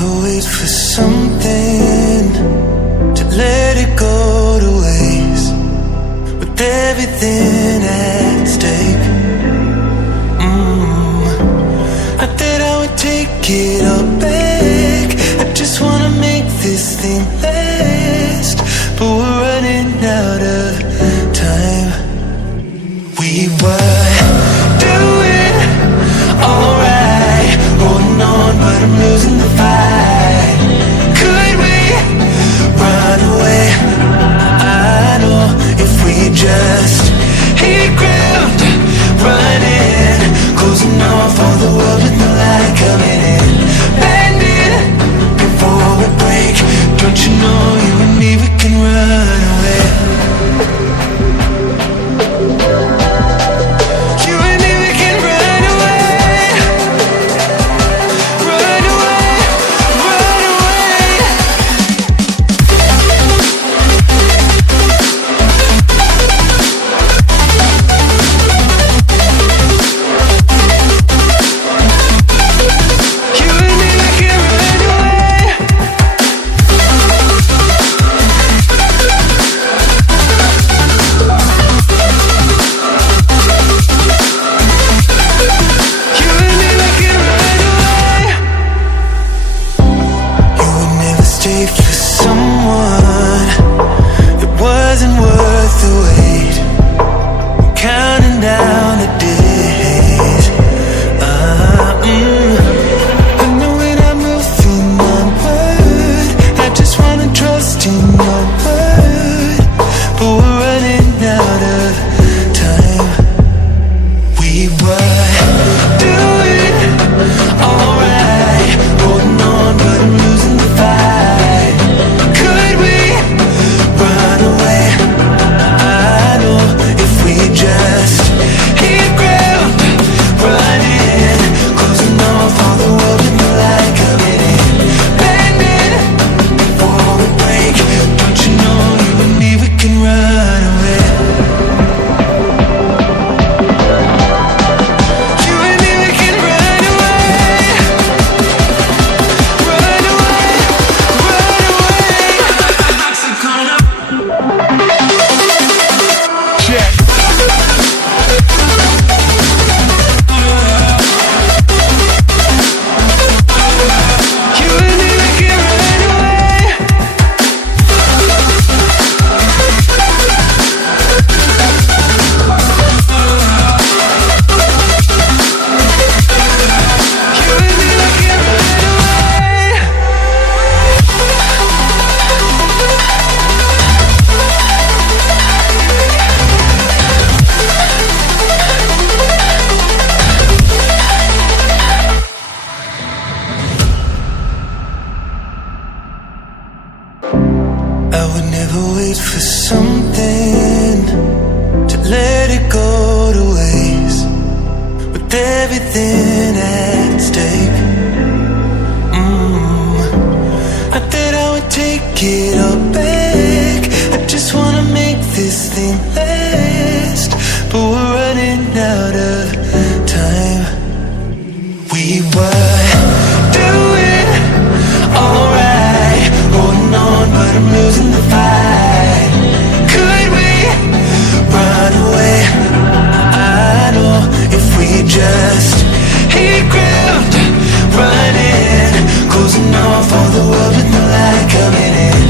never wait for something to let it go to waste, with everything at stake. Not that I would take it all back, I just wanna make this thing last, but we're running out of time. We were doing alright, holding on, but I'm losing the fight. Could we run away? I know if we just hit ground running, closing off all the world with no light coming in, bending before we break. Don't you know you and me, we can run away. You and me, we can run away. Run away, run away. You and me, we can run away. You and me, we can run away. You would never stay for someone that wasn't worth the wait. I'm counting down the days. I know when I'm moving onward, I just wanna trust in your word, but we're running out of time. We were doing alright, holding on, but I'm losing the fight. Could we run away? I know if we just hit ground running, closing off all the world with no light coming in, bending before we break. Don't you know you and me, we can run away. You and me, we can run away. Run away, run away. Check. You and me, we can run away. You and me, we can run away. I would never wait for something to let it go to waste, with everything at stake. Not that I would take it all back, I just wanna make this thing last, but we're running out of time. We were doing alright, holding on, but I'm losing the fight. Could we run away? I know if we just hit ground running, closing off all the world with no light coming in,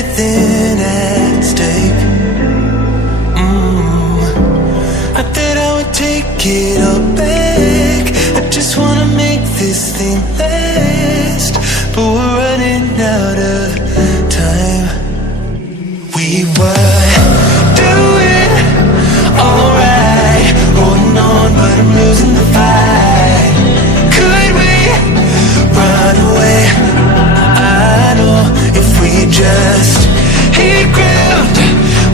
everything at stake. I thought I would take it all back. I just wanna make this thing last, but we're running out of time. We were doing alright, holding on, but I'm losing the fight. Could we run away? I know if we just hit ground,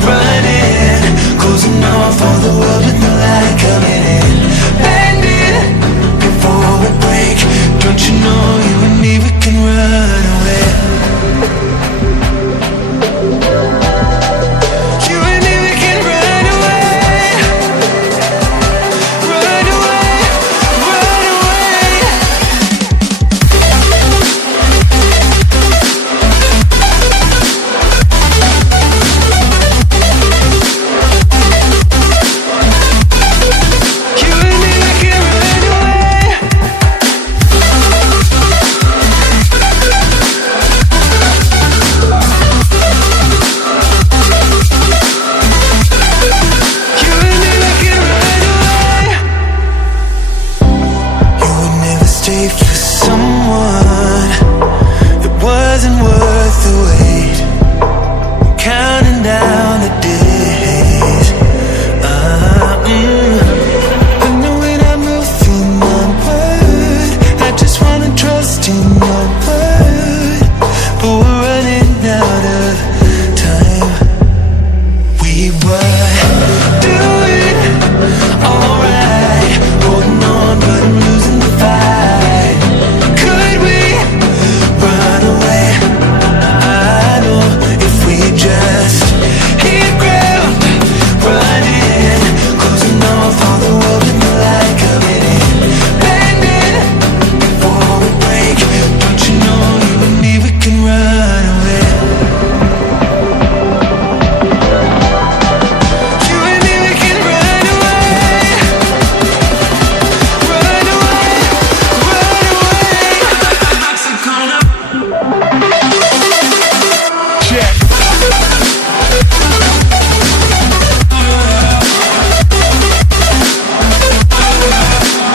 running, closing off all the world with the light coming in, bending before we break. Don't you know you and me, we can run away. You and me, we can run away. Run away, run away. You and me, we can run away. You and me, we can run away. You would never stay for someone that wasn't worth the wait. I'm counting down the days. I know when I'm moving onward, I just wanna trust in your word, but we're running out of time. We were doing alright, holding on, but I'm losing the fight. Could we run away? I know if we just hit ground, running, closing off all the world with the light coming in, bending before we break. Don't you know you and me, we can run away. You and me, we can run away. Run away, run away. So gonna check.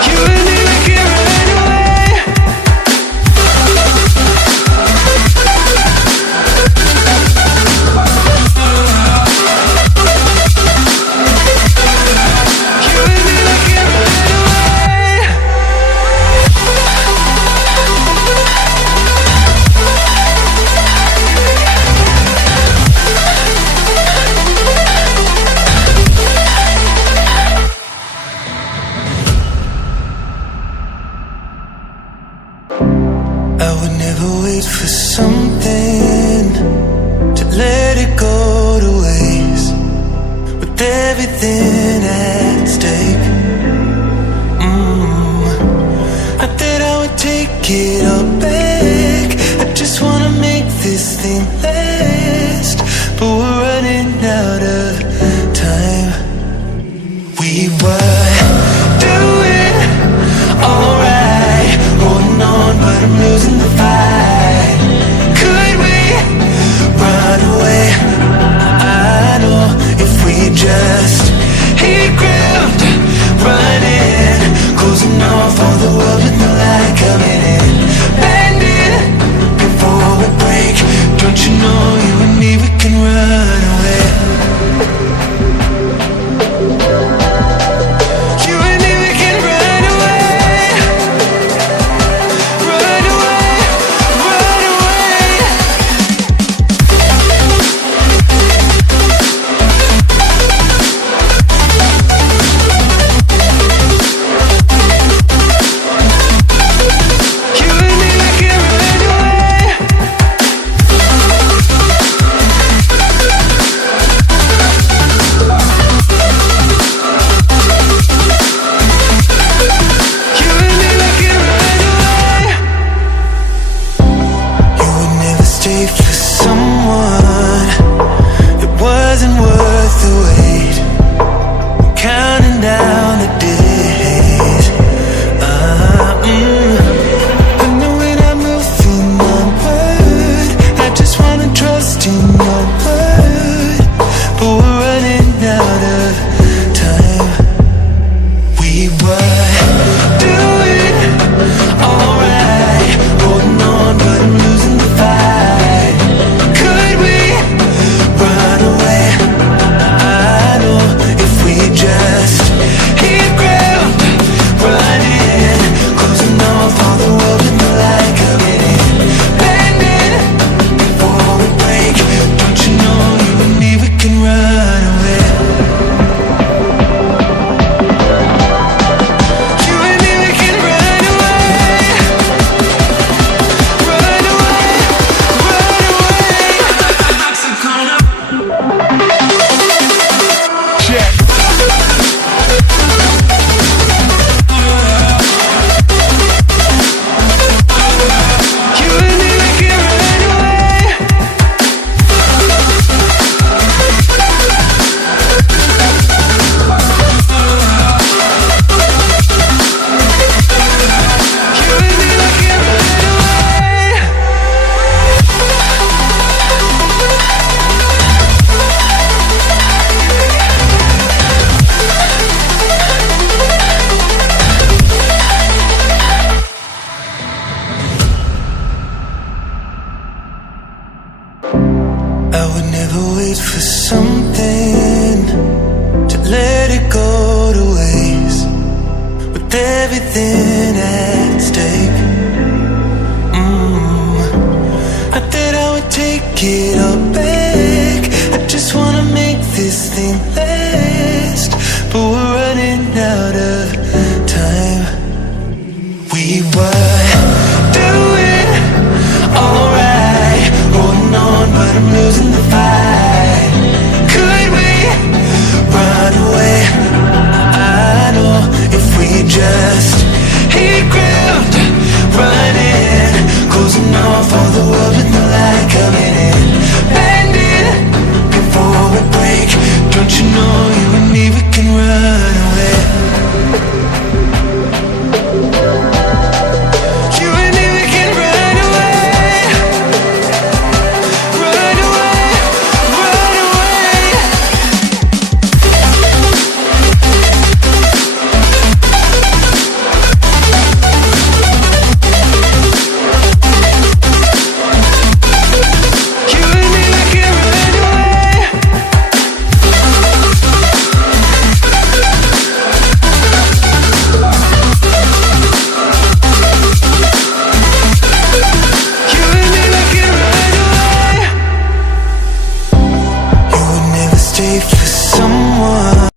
You and me, we can run away. You and me, we can run away. I would never wait for something to let it go to waste, with everything at stake. I thought I would take it all back. I just wanna make this thing last, but we're running out of time. We were doing alright, holding on, but I'm losing the fight. Could we run away? I know if we just hit ground, running, closing off all the world with the light coming in, trusting your word, but we're running out of time. We were doing alright, holding on, but I'm losing the fight. Could we run away? I know if we just hit ground running, closing off all the world in the light coming in, bending before we break. Don't you know you and me, we can run away. You and me, we can run away. Run away, run away. So come up. Check. You and me, we can run away. You and me, we can run away. I would never wait for something to let it go to waste, with everything at stake. I thought I would take it all back. I just wanna make this thing last.